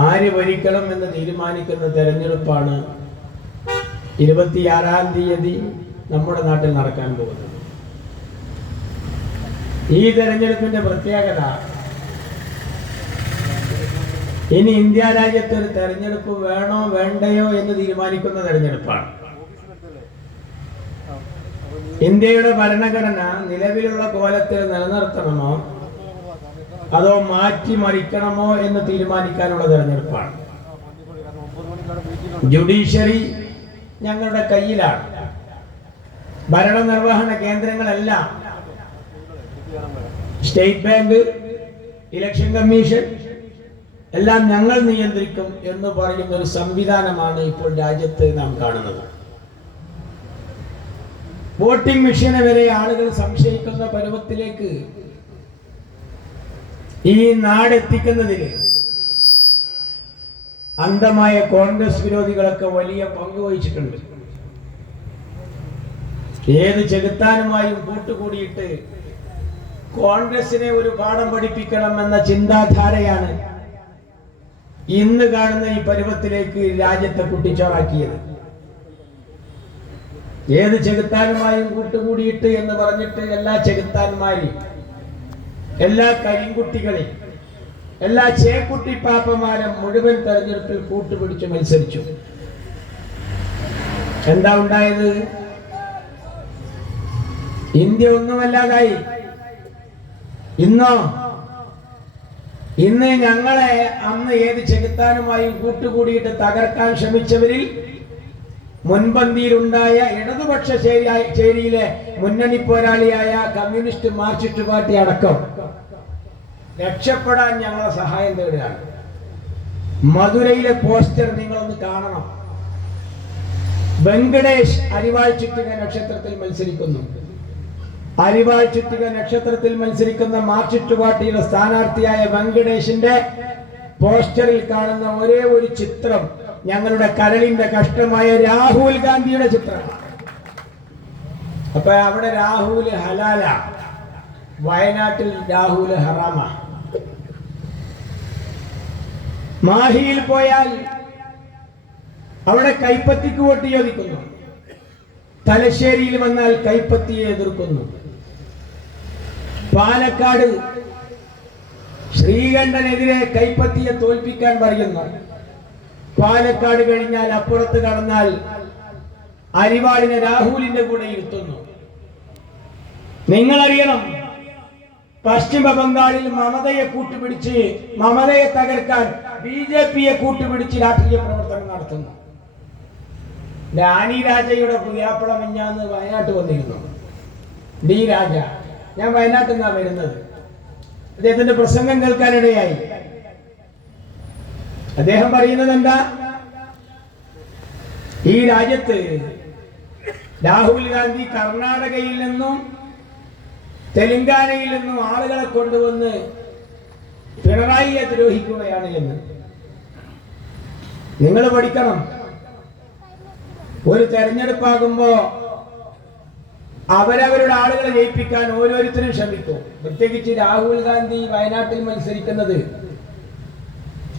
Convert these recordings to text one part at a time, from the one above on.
ആര് ഭരിക്കണം എന്ന് തീരുമാനിക്കുന്ന തെരഞ്ഞെടുപ്പാണ് ഇരുപത്തിയാറാം തീയതി നമ്മുടെ നാട്ടിൽ നടക്കാൻ പോകുന്നത്. ഈ തെരഞ്ഞെടുപ്പിന്റെ പ്രത്യേകത ഇനി ഇന്ത്യ രാജ്യത്ത് ഒരു തെരഞ്ഞെടുപ്പ് വേണോ വേണ്ടയോ എന്ന് തീരുമാനിക്കുന്ന തെരഞ്ഞെടുപ്പാണ്. ഇന്ത്യയുടെ ഭരണഘടന നിലവിലുള്ള കോലത്തിൽ നിലനിർത്തണമോ അതോ മാറ്റി മാറ്റിമറിക്കണമോ എന്ന് തീരുമാനിക്കാനുള്ള തെരഞ്ഞെടുപ്പാണ്. ജുഡീഷ്യറി ഞങ്ങളുടെ കയ്യിലാണ്. ഭരണനിർവഹണ കേന്ദ്രങ്ങളെല്ലാം സ്റ്റേറ്റ് ബാങ്ക് ഇലക്ഷൻ കമ്മീഷൻ എല്ലാം ഞങ്ങൾ നിയന്ത്രിക്കും എന്ന് പറയുന്ന ഒരു സംവിധാനമാണ് ഇപ്പോൾ രാജ്യത്ത് നാം കാണുന്നത്. വോട്ടിംഗ് മെഷീനെ വരെ ആളുകൾ സംശയിക്കുന്ന പരുവത്തിലേക്ക് ഈ നാടെത്തിക്കുന്നതിന് അന്ധമായ കോൺഗ്രസ് വിരോധികളൊക്കെ വലിയ പങ്ക് വഹിച്ചിട്ടുണ്ട്. ഏത് ചെകുത്താനുമായും കൂട്ടുകൂടിയിട്ട് കോൺഗ്രസിനെ ഒരു പാഠം പഠിപ്പിക്കണം എന്ന ചിന്താധാരയാണ് ഇന്ന് കാണുന്ന ഈ പരുവത്തിലേക്ക് രാജ്യത്തെ കുട്ടിച്ചോറാക്കിയത്. ഏത് ചെകുത്താനുമായും കൂട്ടുകൂടിയിട്ട് എന്ന് പറഞ്ഞിട്ട് എല്ലാ ചെകുത്താന്മാരെയും എല്ലാ കരിങ്കുട്ടികളെയും എല്ലാ ചേക്കുട്ടി പാപ്പമാരും മുഴുവൻ തെരഞ്ഞെടുപ്പിൽ കൂട്ടുപിടിച്ച് മത്സരിച്ചു. എന്താ ഉണ്ടായത്? ഇന്ത്യ ഒന്നുമല്ലാതായി. ഇന്നോ? ഇന്ന് ഞങ്ങളെ അന്ന് ഏത് ചെകുത്താനുമായും കൂട്ടുകൂടിയിട്ട് തകർക്കാൻ ശ്രമിച്ചവരിൽ മുൻപന്തിയിലുണ്ടായ ഇടതുപക്ഷ ചേരി- ചേരിയിലെ മുന്നണി പോരാളിയായ കമ്മ്യൂണിസ്റ്റ് മാർക്സിസ്റ്റ് പാർട്ടി അടക്കം രക്ഷപ്പെടാൻ ഞങ്ങളെ സഹായം തേടുകയാണ്. മധുരയിലെ പോസ്റ്റർ നിങ്ങളൊന്ന് കാണണം. വെങ്കടേഷ് അരിവാൾ ചുറ്റിക നക്ഷത്രത്തിൽ മത്സരിക്കുന്നു. അരിവാൾ ചുറ്റിക നക്ഷത്രത്തിൽ മത്സരിക്കുന്ന മാർക്സിസ്റ്റ് പാർട്ടിയുടെ സ്ഥാനാർത്ഥിയായ വെങ്കടേഷിന്റെ പോസ്റ്ററിൽ കാണുന്ന ഒരേ ഒരു ചിത്രം ഞങ്ങളുടെ കരളിന്റെ കഷ്ടമായ രാഹുൽ ഗാന്ധിയുടെ ചിത്രം. അപ്പൊ അവിടെ രാഹുൽ ഹലാല. വയനാട്ടിൽ രാഹുൽ ഹറാമ. മാഹിയിൽ പോയാൽ അവിടെ കൈപ്പത്തിക്ക് വോട്ട് ചോദിക്കുന്നു തലശ്ശേരിയിൽ വന്നാൽ കൈപ്പത്തിയെ എതിർക്കുന്നു. പാലക്കാട് ശ്രീകണ്ഠനെതിരെ കൈപ്പത്തിയെ തോൽപ്പിക്കാൻ പറയുന്നു. പാലക്കാട് കഴിഞ്ഞാൽ അപ്പുറത്ത് കടന്നാൽ അരിവാളിനെ രാഹുലിന്റെ കൂടെ ഇരുത്തുന്നു. നിങ്ങളറിയണം പശ്ചിമ ബംഗാളിൽ മമതയെ കൂട്ടുപിടിച്ച് മമതയെ തകർക്കാൻ ബി ജെ പിയെ കൂട്ടുപിടിച്ച് രാഷ്ട്രീയ പ്രവർത്തനം നടത്തുന്നു. രാണി രാജയുടെ പുതിയാപ്പള മിഞ്ഞാന്ന് വയനാട്ട് വന്നിരുന്നു. ഡി രാജ ഞാൻ വയനാട്ടിൽ നിന്നാണ് വരുന്നത്? അദ്ദേഹത്തിന്റെ പ്രസംഗം കേൾക്കാനിടയായി. അദ്ദേഹം പറയുന്നത് എന്താ? ഈ രാജ്യത്ത് രാഹുൽ ഗാന്ധി കർണാടകയിൽ നിന്നും തെലങ്കാനയിൽ നിന്നും ആളുകളെ കൊണ്ടുവന്ന് പിണറായിയെ ദ്രോഹിക്കുകയാണ് എന്ന്. നിങ്ങൾ പഠിക്കണം. ഒരു തെരഞ്ഞെടുപ്പാകുമ്പോ അവരവരുടെ ആളുകളെ ജയിപ്പിക്കാൻ ഓരോരുത്തരും ശ്രമിക്കും. പ്രത്യേകിച്ച് രാഹുൽ ഗാന്ധി വയനാട്ടിൽ മത്സരിക്കുന്നത്.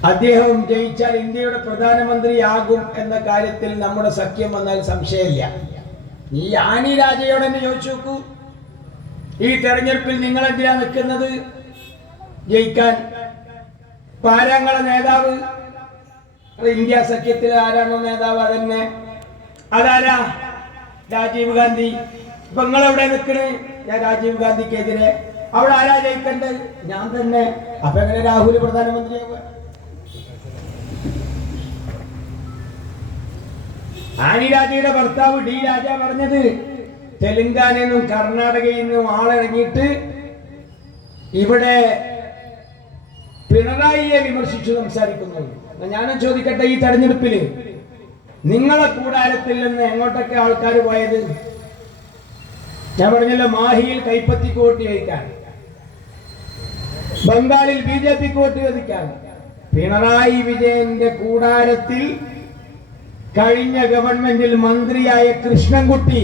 അദ്ദേഹം ജയിച്ചാൽ ഇന്ത്യയുടെ പ്രധാനമന്ത്രി ആകും എന്ന കാര്യത്തിൽ നമ്മുടെ സഖ്യം വന്നാൽ സംശയമില്ല. ഈ ആനി രാജയോട് ചോദിച്ചു നോക്കൂ. ഈ തെരഞ്ഞെടുപ്പിൽ നിങ്ങൾ എന്തിനാ നിൽക്കുന്നത്? ജയിക്കാൻ. പാരാങ്ങളെ നേതാവ്? ഇന്ത്യ സഖ്യത്തിൽ ആരാണോ നേതാവ്? അതന്നെ. അതാരാ? രാജീവ് ഗാന്ധി. ഇപ്പൊ നിങ്ങൾ എവിടെ നിൽക്കണേ? ഞാൻ രാജീവ് ഗാന്ധിക്കെതിരെ. അവിടെ ആരാ ജയിക്കണ്ടത് ഞാൻ തന്നെ. അപ്പൊ എങ്ങനെ രാഹുൽ പ്രധാനമന്ത്രിയാവുക? ആനി രാജയുടെ ഭർത്താവ് ഡി രാജ പറഞ്ഞത് തെലുങ്കാനയിൽ നിന്നും കർണാടകയിൽ നിന്നും ആളിറങ്ങിയിട്ട് ഇവിടെ പിണറായിയെ വിമർശിച്ചു സംസാരിക്കുന്നു. ഞാനും ചോദിക്കട്ടെ ഈ തെരഞ്ഞെടുപ്പിൽ? നിങ്ങളെ കൂടാരത്തിൽ നിന്ന് എങ്ങോട്ടൊക്കെ ആൾക്കാർ പോയത്? ഞാൻ പറഞ്ഞല്ലോ മാഹിയിൽ കൈപ്പത്തിക്ക് വോട്ട് ചോദിക്കാൻ ബംഗാളിൽ ബി ജെ പിക്ക് വോട്ട് ചോദിക്കാൻ പിണറായി വിജയന്റെ കൂടാരത്തിൽ കഴിഞ്ഞ ഗവൺമെന്റിൽ മന്ത്രിയായ കൃഷ്ണൻകുട്ടി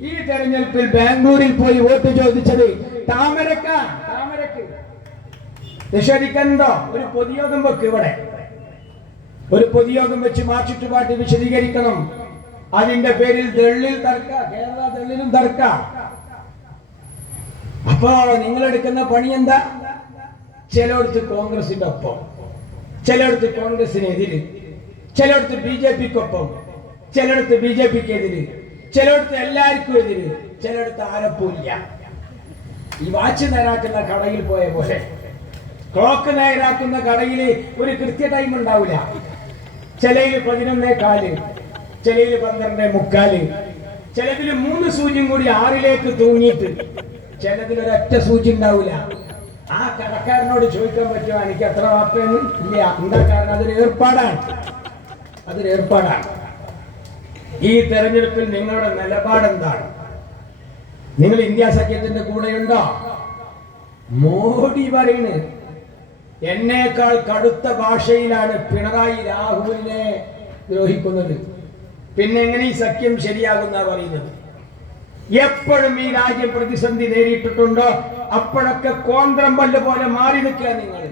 ഈ തെരഞ്ഞെടുപ്പിൽ ബാംഗ്ലൂരിൽ പോയി വോട്ട് ചോദിച്ചത് താമരക്ക. താമരക്ക്. നിഷേധിക്കണ്ടോ ഒരു പൊതുയോഗം വെക്ക് ഇവിടെ. ഒരു പൊതുയോഗം വെച്ച് മാർച്ചിട്ട് പാർട്ടി വിശദീകരിക്കണം. അതിന്റെ പേരിൽ ദള്ളിൽ തർക്ക കേരള ദള്ളിലും തർക്ക. അപ്പോ നിങ്ങൾ എടുക്കുന്ന പണി എന്താ? ചിലയിടത്ത് കോൺഗ്രസിന്റെ ഒപ്പം. ചിലയിടത്ത് കോൺഗ്രസിനെതിര്. ചിലയിടത്ത് ബി ജെ പിക്കൊപ്പം ചിലയിടത്ത് ബി ജെ പിക്ക് എതിര് ചിലയിടത്ത് എല്ലാവർക്കും എതിര് ചിലയിടത്ത് ആരപ്പൂല്ല ഈ വാച്ച് നേരാക്കുന്ന കടയിൽ പോയ പോലെ ക്ലോക്ക് നേരാക്കുന്ന കടയിൽ ഒരു കൃത്യ ടൈം ഉണ്ടാവില്ല. ചിലയിൽ പതിനൊന്നേ കാൽ ചിലയിൽ പന്ത്രണ്ടേ മുക്കാൽ ചിലതിൽ മൂന്ന് സൂചിയും കൂടി ആറിലേക്ക് തൂങ്ങിയിട്ട് ചിലതിൽ ഒരൊറ്റ സൂചി ഉണ്ടാവില്ല. ആ കടക്കാരനോട് ചോദിക്കാൻ പറ്റുമോ എനിക്ക് അത്ര വാപ്പയൊന്നും ഇല്ല എന്താ കാരണം? അതൊരു ഏർപ്പാടാണ്. അതൊരു ഏർപ്പാടാണ് ഈ തെരഞ്ഞെടുപ്പിൽ നിങ്ങളുടെ നിലപാട് എന്താണ് നിങ്ങൾ ഇന്ത്യ സഖ്യത്തിന്റെ കൂടെയുണ്ടോ? മോഡി പറയുന്നത് എന്നേക്കാൾ കടുത്ത ഭാഷയിലാണ് പിണറായി രാഹുലിനെ ദ്രോഹിക്കുന്നത്. പിന്നെ എങ്ങനെ ഈ സഖ്യം ശരിയാകുന്ന പറയുന്നത്? എപ്പോഴും ഈ രാജ്യം പ്രതിസന്ധി നേരിട്ടിട്ടുണ്ടോ? അപ്പോഴൊക്കെ കോന്ത്രം പല്ല് പോലെ മാറി നിൽക്കുക നിങ്ങൾ.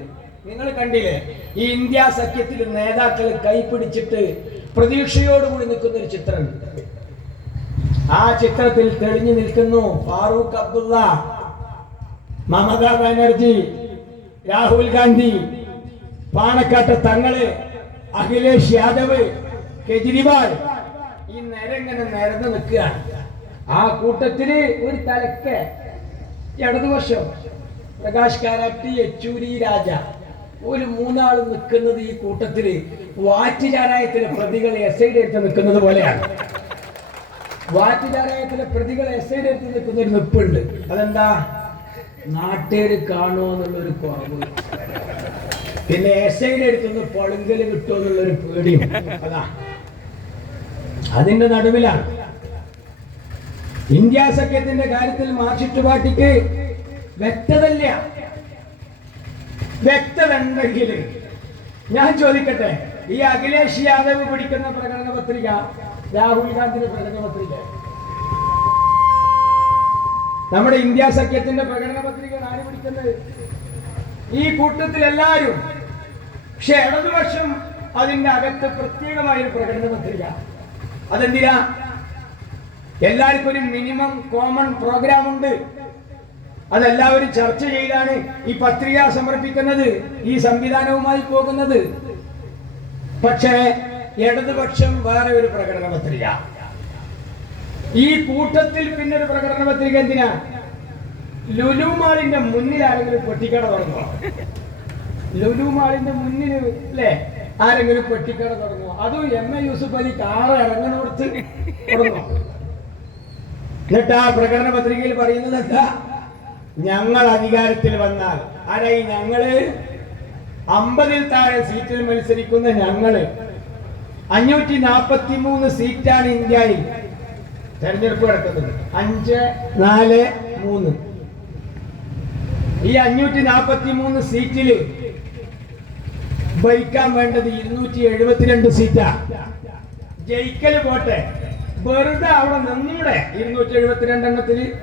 നിങ്ങൾ കണ്ടില്ലേ? ഈ ഇന്ത്യ സഖ്യത്തിൽ നേതാക്കൾ കൈപിടിച്ചിട്ട് പ്രതീക്ഷയോടുകൂടി നിൽക്കുന്ന ഒരു ചിത്രം ആ ചിത്രത്തിൽ തെളിഞ്ഞു നിൽക്കുന്നു ഫാറൂഖ് അബ്ദുള്ള മമതാ ബാനർജി രാഹുൽ ഗാന്ധി പാണക്കാട്ട് തങ്ങൾ അഖിലേഷ് യാദവ് കെജ്രിവാൾ. ഈ നേരങ്ങനെ നിരന്ന് നിൽക്കുകയാണ്? ആ കൂട്ടത്തിൽ ഒരു തലക്ക്. ഇടതുവശം പ്രകാശ് കാരാട്ടി യെച്ചൂരി രാജ. ഒരു മൂന്നാൾ നിൽക്കുന്നത് ഈ കൂട്ടത്തിൽ വാറ്റുചാരായത്തിലെ പ്രതികൾ എസ് ഐ അടുത്ത് നിൽക്കുന്നത് പോലെയാണ്. വാറ്റുചാരായത്തിലെ പ്രതികൾ എസ് ഐ അടുത്ത് നിൽക്കുന്ന ഒരു നിപ്പുണ്ട്. അതെന്താ? നാട്ടുകാര് കാണുമോ എന്നുള്ളൊരു കുറവ്. പിന്നെ എസ് ഐയുടെ അടുത്തുനിന്ന് പൊളുങ്കൽ കിട്ടുമോ എന്നുള്ളൊരു പേടിയും. അതാ. അതിന്റെ നടുവിലാണ്. ഇന്ത്യ സഖ്യത്തിന്റെ കാര്യത്തിൽ മാർക്സിസ്റ്റ് പാർട്ടിക്ക് വ്യക്തതല്ല വ്യക്തത ഉണ്ടെങ്കിൽ ഞാൻ ചോദിക്കട്ടെ ഈ അഖിലേഷ് യാദവ് പിടിക്കുന്ന പ്രകടന പത്രിക രാഹുൽ ഗാന്ധിയുടെ പ്രകടന പത്രിക. നമ്മുടെ ഇന്ത്യ സഖ്യത്തിന്റെ പ്രകടന പത്രിക ആര് പിടിക്കുന്നത്? ഈ കൂട്ടത്തിൽ എല്ലാവരും. പക്ഷെ ഇടതുപക്ഷം അതിന്റെ അകത്ത് പ്രത്യേകമായൊരു പ്രകടന പത്രിക. അതെന്തിനാ? എല്ലാവർക്കും ഒരു മിനിമം കോമൺ പ്രോഗ്രാം ഉണ്ട്. അതെല്ലാവരും ചർച്ച ചെയ്താണ് ഈ പത്രിക സമർപ്പിക്കുന്നത് ഈ സംവിധാനവുമായി പോകുന്നത്. പക്ഷേ ഇടതുപക്ഷം വേറെ ഒരു പ്രകടന പത്രിക. ഈ കൂട്ടത്തിൽ പിന്നെ ഒരു പ്രകടന പത്രിക എന്തിനാ? ലുലുമാളിന്റെ മുന്നിൽ ആരെങ്കിലും പൊട്ടിക്കട തുടങ്ങുമോ ലുലുമാളിന്റെ മുന്നിൽ അല്ലേ ആരെങ്കിലും പൊട്ടിക്കട തുടങ്ങുമോ അതും M A Yusuf Ali car ഇറങ്ങുന്നിടത്ത് തുടങ്ങുമോ എന്നിട്ട് ആ പ്രകടന പത്രികയിൽ പറയുന്നത് എന്താ? ഞങ്ങൾ അധികാരത്തിൽ വന്നാൽ. ആരായി ഞങ്ങൾ? അമ്പതിൽ താഴെ സീറ്റിൽ മത്സരിക്കുന്ന ഞങ്ങൾ. അഞ്ഞൂറ്റി നാപ്പത്തി മൂന്ന് സീറ്റാണ് ഇന്ത്യയിൽ. തെരഞ്ഞെടുപ്പ് നടക്കുന്നത് അഞ്ച് നാല് മൂന്ന്. ഈ അഞ്ഞൂറ്റി നാപ്പത്തി മൂന്ന് സീറ്റിൽ ഭരിക്കാൻ വേണ്ടത് ഇരുന്നൂറ്റി എഴുപത്തിരണ്ട് സീറ്റാ. ജയിക്കൽ പോട്ടെ. വെറുതെ അവിടെ നിന്നൂടെ ഇരുന്നൂറ്റി എഴുപത്തിരണ്ട് എണ്ണത്തിൽ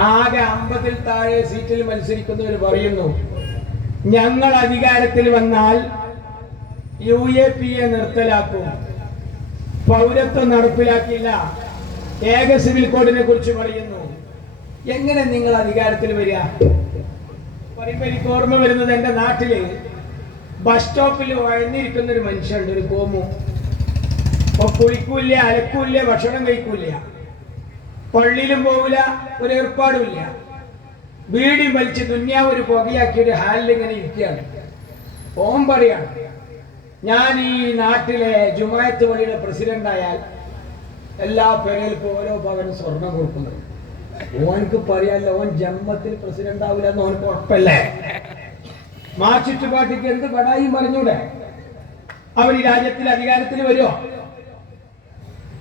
ആകെ അമ്പതിൽ താഴെ സീറ്റിൽ മത്സരിക്കുന്നവർ പറയുന്നു ഞങ്ങൾ അധികാരത്തിൽ വന്നാൽ യു എ പി എ നിർത്തലാക്കും. പൗരത്വം നടപ്പിലാക്കില്ല ഏക സിവിൽ കോഡിനെ കുറിച്ച് പറയുന്നു. എങ്ങനെ നിങ്ങൾ അധികാരത്തിൽ വരിക? പറയുമ്പോൾ എനിക്ക് ഓർമ്മ വരുന്നത് എന്റെ നാട്ടിൽ ബസ് സ്റ്റോപ്പിൽ വഴഞ്ഞിരിക്കുന്ന ഒരു മനുഷ്യനുണ്ട് ഒരു കോമു. അപ്പൊ കുളിക്കൂല്ല അലക്കൂല്ല ഭക്ഷണം കഴിക്കൂല പള്ളിയിലും പോകില്ല ഒരു ഏർപ്പാടുമില്ല വീടി വലിച്ച് ദുന്യാവ് ഒരു പുകയാക്കി ഒരു ഹാലിൽ ഇങ്ങനെ ഇരിക്കുകയാണ്. ഓം പറയാണ് ഞാൻ ഈ നാട്ടിലെ ജുമായത്ത് പള്ളിയുടെ പ്രസിഡന്റ് ആയാൽ എല്ലാ പേരേൽക്കും ഓരോ ഭവനും സ്വർണം കൊടുക്കുന്നത്. ഓനക്ക് പറയാല്ല ഓൻ ജന്മത്തിൽ പ്രസിഡന്റ് ആവില്ല എന്ന് ഓനക്ക് ഉറപ്പല്ലേ? മാർക്സിസ്റ്റ് പാർട്ടിക്ക് എന്ത് പടായും പറഞ്ഞൂടെ അവർ ഈ രാജ്യത്തിൽ അധികാരത്തിൽ വരുമോ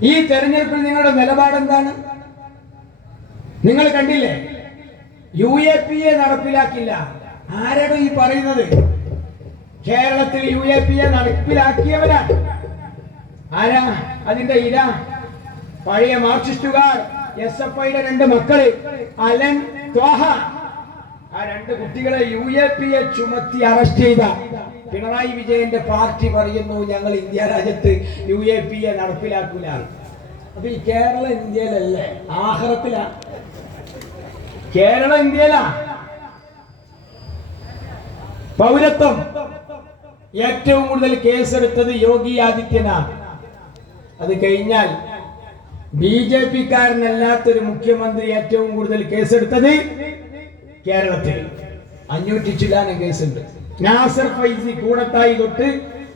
ഈ തെരഞ്ഞെടുപ്പിൽ നിങ്ങളുടെ നിലപാട് എന്താണ് നിങ്ങൾ കണ്ടില്ലേ? യു എ പി എ നടപ്പിലാക്കില്ല. ആരാണ് ഈ പറയുന്നത്? കേരളത്തിൽ യു എ പി എ നടപ്പിലാക്കിയവരാണ്. ആരാ? അതിന്റെ ഇര. പഴയ മാർക്സിസ്റ്റുകാർ എസ് എഫ് ഐയുടെ രണ്ട് മക്കൾ അലൻ ത്വാഹ. ആ രണ്ട് കുട്ടികളെ യു എ പി എ ചുമത്തി അറസ്റ്റ് ചെയ്ത. പിണറായി വിജയന്റെ പാർട്ടി പറയുന്നു ഞങ്ങൾ ഇന്ത്യ രാജ്യത്ത് യു എ പി എ നടപ്പിലാക്കൂല. അപ്പൊ ഈ കേരള ഇന്ത്യയിലല്ലേ? ആഹ്റത്തിലാ. കേരള ഇന്ത്യയിലാ. പൗരത്വം. ഏറ്റവും കൂടുതൽ കേസെടുത്തത് യോഗി ആദിത്യനാഥ് അത് കഴിഞ്ഞാൽ ബി ജെ പിക്കാരനല്ലാത്തൊരു മുഖ്യമന്ത്രി ഏറ്റവും കൂടുതൽ കേസെടുത്തത് കേരളത്തിൽ. അഞ്ഞൂറ്റി ചില്ലാനും കേസുണ്ട്. നാസർ ഫൈസി കൂടത്തായി തൊട്ട്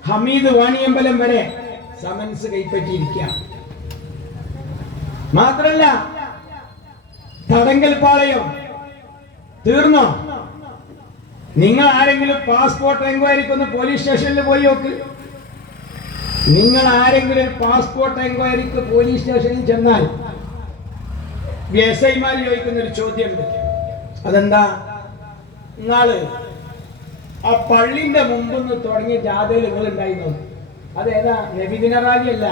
ഹമീദ് വാണിയമ്പലം വരെ സമൻസ് കൈപ്പറ്റിയിരിക്കുക മാത്രല്ല തടങ്കൽ പാളയം തീർന്നോ? നിങ്ങൾ ആരെങ്കിലും പാസ്പോർട്ട് എൻക്വയറിക്ക് ഒന്ന് പോലീസ് സ്റ്റേഷനിൽ പോയി നോക്ക്. നിങ്ങൾ ആരെങ്കിലും പാസ്പോർട്ട് എൻക്വയറിക്ക് പോലീസ് സ്റ്റേഷനിൽ ചെന്നാൽ ഐമാർ ചോദിക്കുന്ന ഒരു ചോദ്യമുണ്ട്. അതെന്താ? നിങ്ങൾ ആ പള്ളിന്റെ മുമ്പൊന്ന് തുടങ്ങിയ ജാഥയിൽ നിങ്ങൾ ഉണ്ടായിരുന്നു അതേതാ? നബിദിന റാലി അല്ല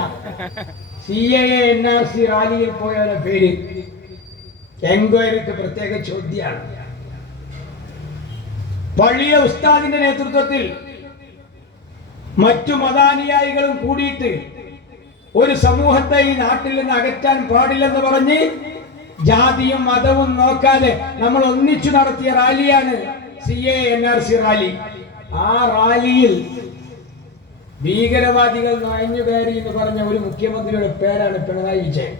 C A N R C റാലിയിൽ പോയവരുടെ പേര്. എൻക്വയറിക്ക് പ്രത്യേക ചോദ്യമാണ് പള്ളിയ ഉസ്താദിന്റെ നേതൃത്വത്തിൽ മറ്റു മതാനുയായികളും കൂടിയിട്ട് ഒരു സമൂഹത്തെ ഈ നാട്ടിൽ നിന്ന് അകറ്റാൻ പാടില്ലെന്ന് പറഞ്ഞ് ജാതിയും മതവും നോക്കാതെ നമ്മൾ ഒന്നിച്ചു നടത്തിയ റാലിയാണ് C A N R C rally. ആ റാലിയിൽ ഭീകരവാദികൾ നുഴഞ്ഞു കയറി എന്ന് പറഞ്ഞ ഒരു മുഖ്യമന്ത്രിയുടെ പേരാണ് പിണറായി വിജയൻ.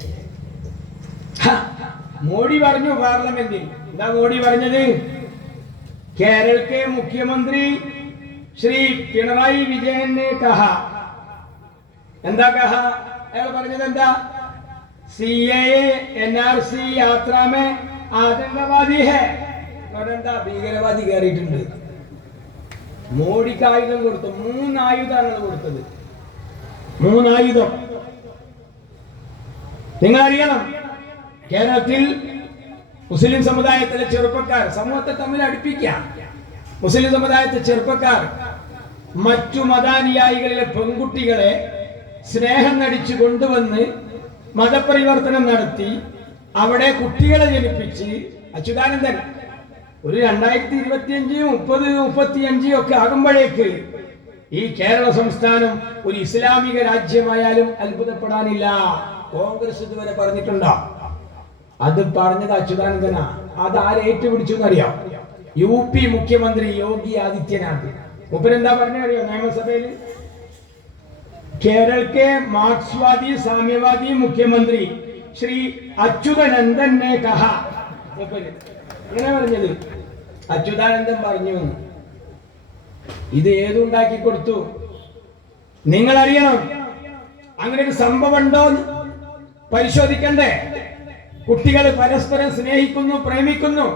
മോഡി പറഞ്ഞു പാർലമെന്റിൽ. എന്താ മോഡി പറഞ്ഞത്? കേരളത്തെ മുഖ്യമന്ത്രി ശ്രീ പിണറായി വിജയനെ കഹ. എന്താ കഹ? അയാൾ പറഞ്ഞത് എന്താ? C A N R C യാത്രാമേ ആതങ്കവാദി ഹെന്താ ഭീകരവാദി കയറിയിട്ടുണ്ട്. മോഡിക്ക് ആയുധം കൊടുത്തു. മൂന്നായുധമാണ് കൊടുത്തത്. മൂന്നായുധം. നിങ്ങൾ അറിയണം കേരളത്തിൽ മുസ്ലിം സമുദായത്തിലെ ചെറുപ്പക്കാർ സമൂഹത്തെ തമ്മിൽ അടുപ്പിക്കാം മുസ്ലിം സമുദായത്തെ ചെറുപ്പക്കാർ മറ്റു മതാനുയായികളിലെ പെൺകുട്ടികളെ സ്നേഹം നടിച്ചു കൊണ്ടുവന്ന് മതപരിവർത്തനം നടത്തി അവിടെ കുട്ടികളെ ജനിപ്പിച്ച് അച്യുതാനന്ദൻ ഒരു രണ്ടായിരത്തി ഇരുപത്തിയഞ്ച് മുപ്പത് മുപ്പത്തിയഞ്ച് ഒക്കെ ആകുമ്പോഴേക്ക് ഈ കേരള സംസ്ഥാനം ഒരു ഇസ്ലാമിക രാജ്യമായാലും അത്ഭുതപ്പെടാനില്ല. കോൺഗ്രസ് ഇതുവരെ പറഞ്ഞിട്ടുണ്ടോ? അത് പറഞ്ഞത് അച്യുതാനന്ദനാ. അത് ആരേറ്റു പിടിച്ചു എന്നറിയാം. യു പി മുഖ്യമന്ത്രി യോഗി ആദിത്യനാഥ്. മൂപ്പരെന്താ പറഞ്ഞറിയോ നിയമസഭയിൽ കേരളത്തെ മാർക്സ്വാദി സാമ്യവാദി മുഖ്യമന്ത്രി ശ്രീ അച്യുതാനന്ദൻ നേ പറഞ്ഞത്. അച്യുതാനന്ദൻ പറഞ്ഞു ഇത് ഏതുണ്ടാക്കി കൊടുത്തു? നിങ്ങൾ അറിയണം അങ്ങനെ ഒരു സംഭവം ഉണ്ടോ പരിശോധിക്കണ്ടേ? കുട്ടികൾ പരസ്പരം സ്നേഹിക്കുന്നു പ്രേമിക്കുന്നു.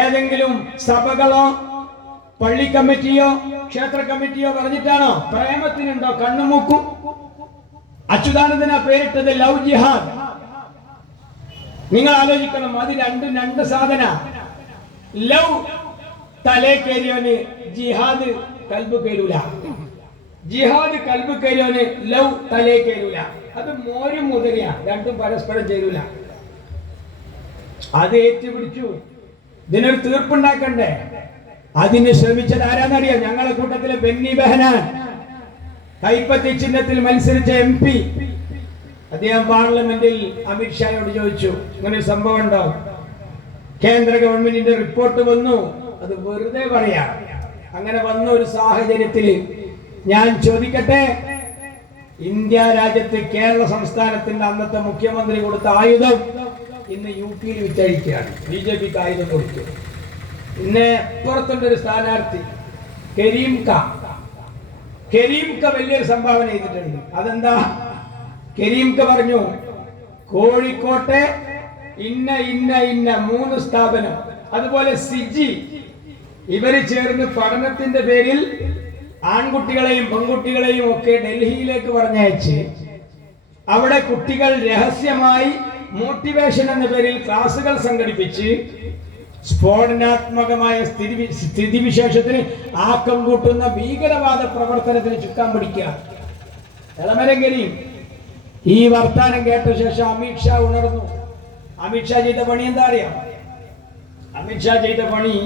ഏതെങ്കിലും സഭകളോ പള്ളി കമ്മിറ്റിയോ ക്ഷേത്ര കമ്മിറ്റിയോ പറഞ്ഞിട്ടാണോ? പ്രേമത്തിനുണ്ടോ? കണ്ണുമൂക്കും. അച്യുതാനന്ദന പേരിട്ടത് ലവ് ജിഹാദ്. നിങ്ങൾ ആലോചിക്കണം അത് രണ്ടും രണ്ട് സാധന. ലവ് തലേ കയറിയോന് ജിഹാദ് കൽബ് കയറൂല ജിഹാദ് കൽബ് കയറിയോന് ലവ് തലേ കയറൂല അത് മോരും മുതലിയ രണ്ടും പരസ്പരം ചേരൂല. അത് ഏറ്റുപിടിച്ചു. ഇതിനൊരു തീർപ്പുണ്ടാക്കണ്ടേ? അതിന് ശ്രമിച്ചത് ആരാന്നറിയാം ഞങ്ങളെ കൂട്ടത്തിലെ ബെന്നി ബെഹനാൻ കൈപ്പത്തി ചിഹ്നത്തിൽ മത്സരിച്ച എം പി. അദ്ദേഹം പാർലമെന്റിൽ അമിത്ഷായോട് ചോദിച്ചു ഇങ്ങനെ സംഭവം ഉണ്ടോ? കേന്ദ്ര ഗവൺമെന്റിന്റെ റിപ്പോർട്ട് വന്നു. അത് വെറുതെ പറയാം. അങ്ങനെ വന്ന ഒരു സാഹചര്യത്തിൽ ഞാൻ ചോദിക്കട്ടെ? ഇന്ത്യ രാജ്യത്ത് കേരള സംസ്ഥാനത്തിന്റെ അന്നത്തെ മുഖ്യമന്ത്രി കൊടുത്ത ആയുധം ഇന്ന് യു പിയിൽ വിറ്റഴിക്കുകയാണ്. ബി ജെ പിക്ക് ആയുധം കൊടുത്തു. പിന്നെ പുറത്തുണ്ട് ഒരു സ്ഥാനാർത്ഥി കരീം ക. കരീം ക വലിയൊരു സംഭാവന ചെയ്തിട്ടുണ്ട്. അതെന്താ? കരീം ക പറഞ്ഞു കോഴിക്കോട്ടെ ഇന്ന ഇന്ന ഇന്ന മൂന്ന് സ്ഥാപനം. അതുപോലെ സിജി ഇവർ ചേർന്ന് പഠനത്തിന്റെ പേരിൽ ആൺകുട്ടികളെയും പെൺകുട്ടികളെയും ഒക്കെ ഡൽഹിയിലേക്ക് പറഞ്ഞയച്ച് അവിടെ കുട്ടികൾ രഹസ്യമായി മോട്ടിവേഷൻ എന്ന പേരിൽ ക്ലാസുകൾ സംഘടിപ്പിച്ച് സ്ഫോടനാത്മകമായ സ്ഥിതി സ്ഥിതിവിശേഷത്തിന് ആക്കം കൂട്ടുന്ന ഭീകരവാദ പ്രവർത്തനത്തിന് ചുക്കാൻ പിടിക്കുക. എളമരങ്കരിയും ഈ വർത്താനം കേട്ട ശേഷം അമിത്ഷാ ഉണർന്നു. അമിത്ഷാ ചെയ്ത പണി എന്താ അറിയാം? അമിത്ഷാ ചെയ്ത പണി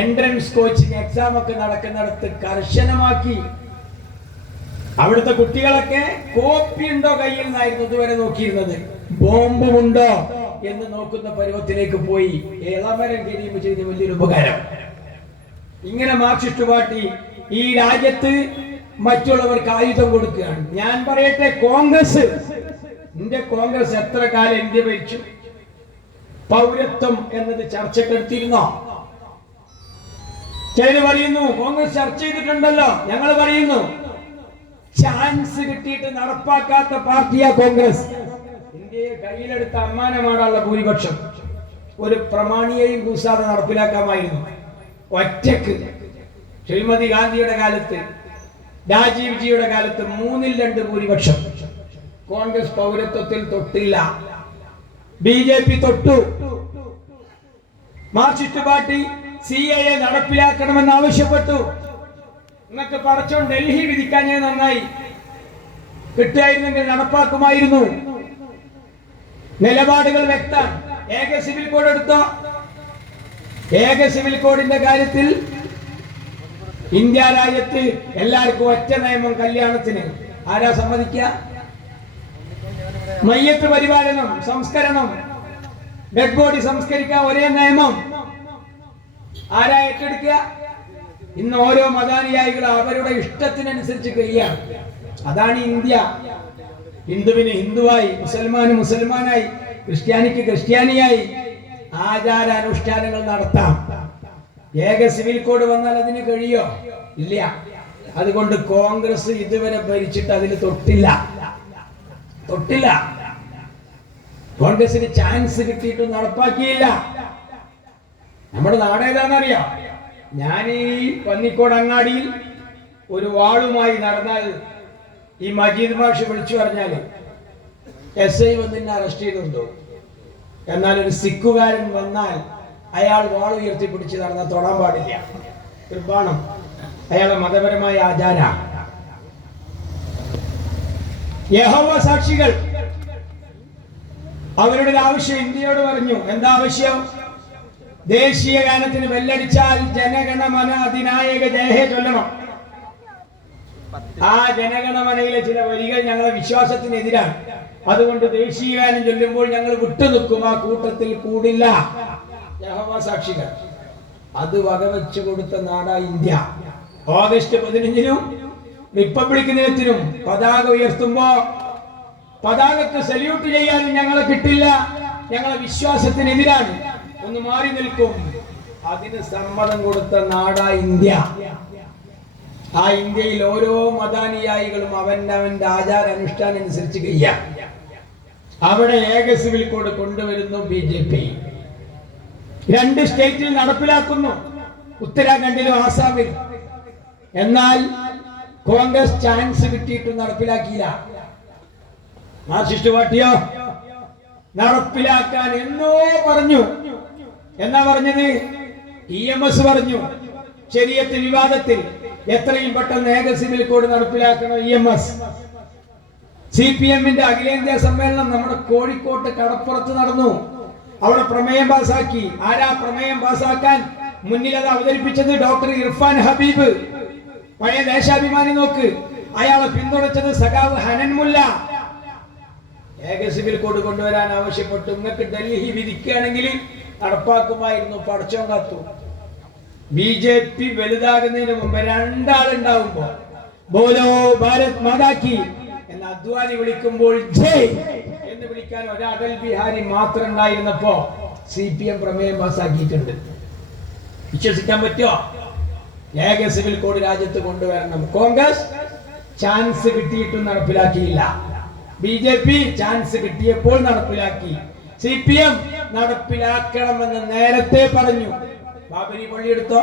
എൻട്രൻസ് കോച്ചിങ് എക്സാം ഒക്കെ നടക്കുന്നിടത്ത് കർശനമാക്കി അവിടുത്തെ കുട്ടികളൊക്കെ കോപ്പി ഉണ്ടോ കയ്യിൽ നിന്നായിരുന്നു ഇതുവരെ നോക്കിയിരുന്നത്? ബോംബുണ്ടോ എന്ന് നോക്കുന്ന പരുവത്തിലേക്ക് പോയി. ഇളമരം കരീം ചെയ്ത വലിയൊരു ഉപകാരം. ഇങ്ങനെ മാർക്സിസ്റ്റ് പാർട്ടി ഈ രാജ്യത്ത് മറ്റുള്ളവർക്ക് ആയുധം കൊടുക്കുകയാണ്. ഞാൻ പറയട്ടെ കോൺഗ്രസ്. ഇന്ത്യ കോൺഗ്രസ് എത്ര കാലം ഇന്ത്യ ഭരിച്ചു? പൗരത്വം എന്നത് ചർച്ചക്കെടുത്തിരുന്നോ? ചിലര് പറയുന്നു കോൺഗ്രസ് ചർച്ച ചെയ്തിട്ടുണ്ടല്ലോ. ഞങ്ങൾ പറയുന്നു ചാൻസ് കിട്ടിയിട്ട് നടപ്പാക്കാത്ത പാർട്ടിയാ കോൺഗ്രസ്. ഇന്ത്യയെ കയ്യിലെടുത്ത അമ്മാനമാണുള്ള ഭൂരിപക്ഷം ഒരു പ്രമാണിയെയും കൂസാതെ നടപ്പിലാക്കാമായിരുന്നു. ഒറ്റയ്ക്ക്. ശ്രീമതി ഗാന്ധിയുടെ കാലത്ത് രാജീവ് ജിയുടെ കാലത്ത് മൂന്നിൽ രണ്ട് ഭൂരിപക്ഷം. കോൺഗ്രസ് പൗരത്വത്തിൽ തൊട്ടില്ല. ബി ജെ പി തൊട്ടു. മാർക്സിസ്റ്റ് പാർട്ടി സി എ നടപ്പിലാക്കണമെന്ന് ആവശ്യപ്പെട്ടു. നിങ്ങൾക്ക് പറച്ചോണ്ട് ഡൽഹി വിധിക്കാൻ ഞാൻ നന്നായി. കിട്ടിയായിരുന്നെങ്കിൽ നടപ്പാക്കുമായിരുന്നു. നിലപാടുകൾ വ്യക്തം. ഏക സിവിൽ കോഡ് എടുത്തോ? ഏക സിവിൽ കോഡിന്റെ കാര്യത്തിൽ ഇന്ത്യ രാജ്യത്ത് എല്ലാവർക്കും ഒറ്റ നിയമം കല്യാണത്തിന്. ആരാ സമ്മതിക്ക മയ്യത്ത് പരിപാലനം സംസ്കരണം ഡെഡ് ബോഡി സംസ്കരിക്കാൻ ഒരേ നിയമം. ആരാ ഏറ്റെടുക്കുക? ഇന്ന് ഓരോ മതാനുയായികൾ അവരുടെ ഇഷ്ടത്തിനനുസരിച്ച് കഴിയാണ്. അതാണ് ഇന്ത്യ. ഹിന്ദുവിന് ഹിന്ദുവായി മുസൽമാന് മുസൽമാനായി ക്രിസ്ത്യാനിക്ക് ക്രിസ്ത്യാനിയായി ആചാരാനുഷ്ഠാനങ്ങൾ നടത്താം. ഏക സിവിൽ കോഡ് വന്നാൽ അതിന് കഴിയോ? ഇല്ല. അതുകൊണ്ട് കോൺഗ്രസ് ഇതുവരെ ഭരിച്ചിട്ട് അതിൽ തൊട്ടില്ല. തൊട്ടില്ല. കോൺഗ്രസിന് ചാൻസ് കിട്ടിയിട്ട് നടപ്പാക്കിയില്ല. നമ്മുടെ നാടേതാണെന്നറിയാം ഞാൻ ഈ പന്നിക്കോട് അങ്ങാടിയിൽ ഒരു വാളുമായി നടന്നാൽ ഈ മജീദ് മാഷ് വിളിച്ചു പറഞ്ഞാൽ എസ് ഐ വന്ന് എന്നെ അറസ്റ്റ് ചെയ്തുണ്ടോ എന്നാൽ ഒരു സിക്കുകാരൻ വന്നാൽ അയാൾ വാൾ ഉയർത്തി പിടിച്ച് നടന്നാൽ തൊടാൻ പാടില്ല. കൃപാണം അയാളെ മതപരമായ ആചാര. യഹോവ സാക്ഷികൾ അവരുടെ ആവശ്യം ഇന്ത്യയോട് പറഞ്ഞു. എന്താ ആവശ്യം ദേശീയ ഗാനത്തിന് ബെല്ലടിച്ചാൽ ജനഗണമന അതിനായക ജയഹേ ചൊല്ലണം. ആ ജനഗണമനയിലെ ചില വരികൾ ഞങ്ങളുടെ വിശ്വാസത്തിനെതിരാണ്. അതുകൊണ്ട് ദേശീയ ഗാനം ചൊല്ലുമ്പോൾ ഞങ്ങൾ വിട്ടുനിൽക്കും. ആ കൂട്ടത്തിൽ കൂടില്ല. യഹോവ സാക്ഷികൾ. അത് വകവെച്ചു കൊടുത്ത നാടാ ഇന്ത്യ. ഓഗസ്റ്റ് പതിനഞ്ചിനും റിപ്പബ്ലിക് ദിനത്തിനും പതാക ഉയർത്തുമ്പോ പതാകത്ത് സല്യൂട്ട് ചെയ്യാനും ഞങ്ങളെ കിട്ടില്ല. ഞങ്ങളെ വിശ്വാസത്തിനെതിരാണ്. ഒന്ന് മാറി നിൽക്കും. അതിന് സമ്മതം കൊടുത്ത നാടാ ഇന്ത്യ. ആ ഇന്ത്യയിൽ ഓരോ മതാനുയായികളും അവന്റെ അവന്റെ ആചാര അനുഷ്ഠാനം അനുസരിച്ച് കഴിയാം അവിടെ ഏക സിവിൽ കോഡ് കൊണ്ടുവരുന്നു ബി ജെ പി. രണ്ട് സ്റ്റേറ്റിൽ നടപ്പിലാക്കുന്നു. ഉത്തരാഖണ്ഡിലും ആസാമിൽ. എന്നാൽ കോൺഗ്രസ് ചാൻസ് കിട്ടിയിട്ടും നടപ്പിലാക്കിയില്ല. മാർക്സിസ്റ്റ് പാർട്ടിയോ? നടപ്പിലാക്കാൻ എന്നോ പറഞ്ഞു. എന്നാ പറഞ്ഞത്? ഇ എം എസ് പറഞ്ഞു. ശരിയത്ത് വിവാദത്തിൽ എത്രയും പെട്ടെന്ന് ഏക civil code നടപ്പിലാക്കണം E M S C P എമ്മിന്റെ അഖിലേന്ത്യാ സമ്മേളനം നമ്മുടെ കോഴിക്കോട്ട് കടപ്പുറത്ത് നടന്നു. അവിടെ പ്രമേയം പാസാക്കി. ആരാ പ്രമേയം പാസാക്കാൻ മുന്നിൽ അത് അവതരിപ്പിച്ചത്? ഡോക്ടർ ഇർഫാൻ ഹബീബ്. പഴയ ദേശാഭിമാനി നോക്ക്. അയാളെ പിന്തുണച്ചത് സഖാവ് ഹനൻമുല്ല ഏക സിവിൽ കോഡ് കൊണ്ടുവരാൻ ആവശ്യപ്പെട്ടു നിങ്ങൾക്ക് ഡൽഹി വിധിക്കുകയാണെങ്കിൽ നടപ്പാക്കുമായിരുന്നു പടച്ചോൻ കാത്തു ബി ജെ പി വലുതാകുന്നതിന് മുമ്പ് രണ്ടാളുണ്ടാവുമ്പോ ബോലോ ഭാരത് മാതാക്കി എന്ന് അദ്വാനി വിളിക്കുമ്പോൾ ജയ് എന്ന് വിളിക്കാൻ ഒരു അടൽ ബിഹാരി മാത്രം ഉണ്ടായിരുന്നപ്പോ സി പി എം പ്രമേയം പാസ്സാക്കിയിട്ടുണ്ട്. വിശ്വസിക്കാൻ പറ്റുമോ? ഏക സിവിൽ കോഡ് രാജ്യത്ത് കൊണ്ടുവരണം. കോൺഗ്രസ് ചാൻസ് കിട്ടിയിട്ടും നടപ്പിലാക്കിയില്ല. ബി ജെ പി ചാൻസ് കിട്ടിയപ്പോൾ നടപ്പിലാക്കി. സി പി എം നടപ്പിലാക്കണമെന്ന് നേരത്തെ പറഞ്ഞു. ബാബരി പള്ളി എടുത്തോ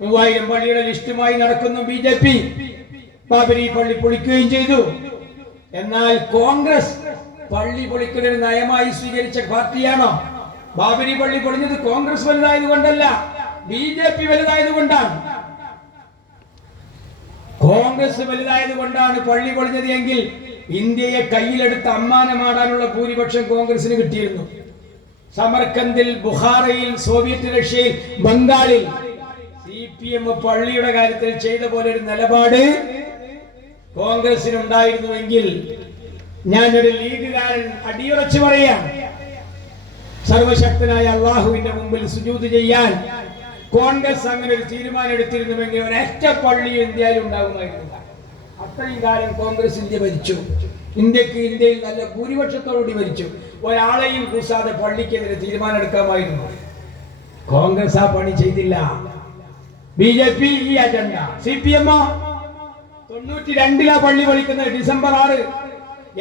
മൂവായിരം പള്ളിയുടെ ലിസ്റ്റുമായി നടക്കുന്നു ബി ജെ പി. ബാബരി പള്ളി പൊളിക്കുകയും ചെയ്തു. എന്നാൽ കോൺഗ്രസ് പള്ളി പൊളിക്കലൊരു നയമായി സ്വീകരിച്ച പാർട്ടിയാണോ? ബാബരി പള്ളി പൊളിഞ്ഞത് കോൺഗ്രസ് വലുതായത് കൊണ്ടല്ല ബി ജെ പി വലുതായത് കൊണ്ടാണ്. കോൺഗ്രസ് വലുതായത് കൊണ്ടാണ് പള്ളി പൊളിഞ്ഞത് എങ്കിൽ ഇന്ത്യയെ കയ്യിലെടുത്ത് അമ്മാനമാടാനുള്ള ഭൂരിപക്ഷം കോൺഗ്രസിന് കിട്ടിയിരുന്നു. സമർക്കന്തിൽ ബുഹാറയിൽ സോവിയറ്റ് റഷ്യയിൽ ബംഗാളിൽ. സി പി എം പള്ളിയുടെ കാര്യത്തിൽ ചെയ്ത പോലെ ഒരു നിലപാട് കോൺഗ്രസിനുണ്ടായിരുന്നുവെങ്കിൽ ഞാനൊരു ലീഗുകാരൻ അടിയുറച്ചു പറയാം. സർവശക്തനായ അള്ളാഹുവിന്റെ മുമ്പിൽ സുജൂത് ചെയ്യാൻ കോൺഗ്രസ് അങ്ങനെ ഒരു തീരുമാനം എടുത്തിരുന്നുവെങ്കിൽ ഒരൊറ്റ പള്ളി ഇന്ത്യയിൽ ഉണ്ടാകുമായിരുന്നില്ല അത്രയും കാലം കോൺഗ്രസ് ഇന്ത്യ ഭരിച്ചു. ഇന്ത്യയ്ക്ക് ഇന്ത്യയിൽ നല്ല ഭൂരിപക്ഷത്തോടുകൂടി ഭരിച്ചു. ഒരാളെയും കൂസാതെ പള്ളിക്കെതിരെ തീരുമാനം എടുക്കാമായിരുന്നു കോൺഗ്രസ് ആ പണി ചെയ്തില്ല. ബി ജെ പി ഈ അജണ്ട. സി പി എം തൊണ്ണൂറ്റി രണ്ടിലാ പള്ളി പൊളിക്കുന്നത് ഡിസംബർ ആറ്.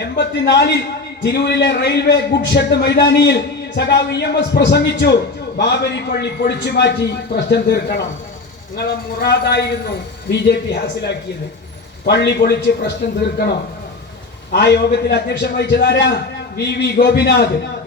എൺപത്തിനാലിൽ തിരൂരിലെ റെയിൽവേ ഗുഡ് ഷെഡ് മൈതാനിയിൽ സഖാവ് ഇ എം എസ് പ്രസംഗിച്ചു. ബാബരി പള്ളി പൊളിച്ചു മാറ്റി പ്രശ്നം തീർക്കണം. നിങ്ങളെ മുറാദായിരുന്നു ബി ജെ പി ഹാസിലാക്കിയത്. പള്ളി പൊളിച്ച് പ്രശ്നം തീർക്കണം. ആ യോഗത്തിൽ അധ്യക്ഷം വഹിച്ചതാരാ? V V Gopinath.